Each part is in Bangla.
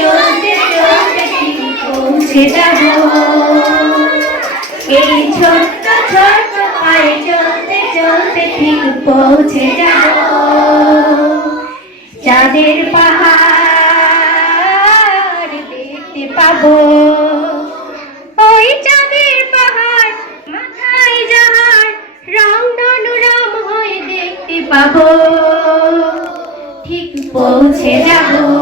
চলতে চলতে পৌঁছে যাব এই ছোট্ট ছোট্ট পায়ে চলতে চলতে ঠিক পৌঁছে যাব। চাঁদের পাহাড় দেখতে পাবো। ওই চাঁদের পাহাড় মাথায় দেখতে পাবো। ঠিক পৌঁছে যাব।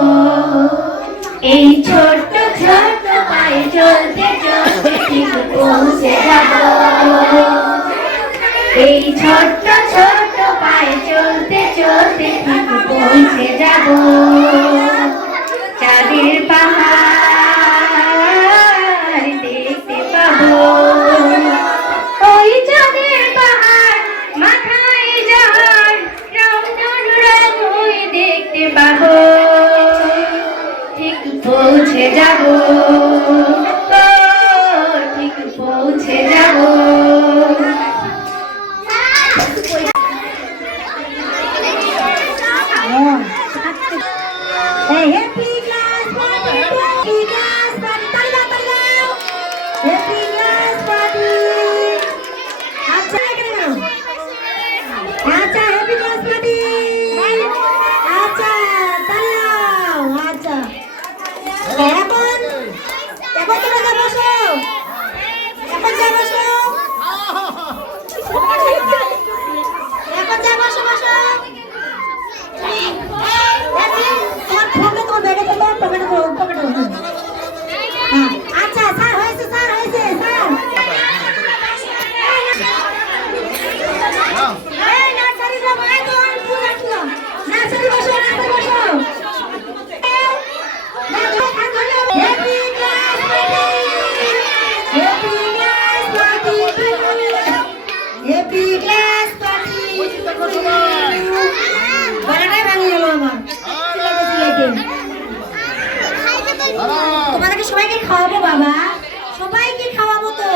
এই ছোট্ট ছোট্ট পায়ে চলতে চলতে ঠিক পৌঁছে যাব। চাঁদের পাহাড় দেখতে পাবো। ওই চাঁদের পাহাড় মাথায় যাহার রং রং হয়ে দেখতে পাবো। ঠিক পৌঁছে যাব। A happy life. তোমাদেরকে সবাইকে খাওয়াবো বাবা। সবাইকে খাওয়াবো তো।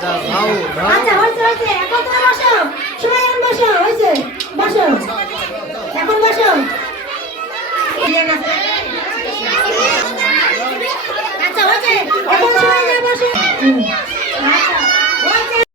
আচ্ছা হয়েছে হয়েছে। এখন তোমার বসো এখন বসো হয়েছে।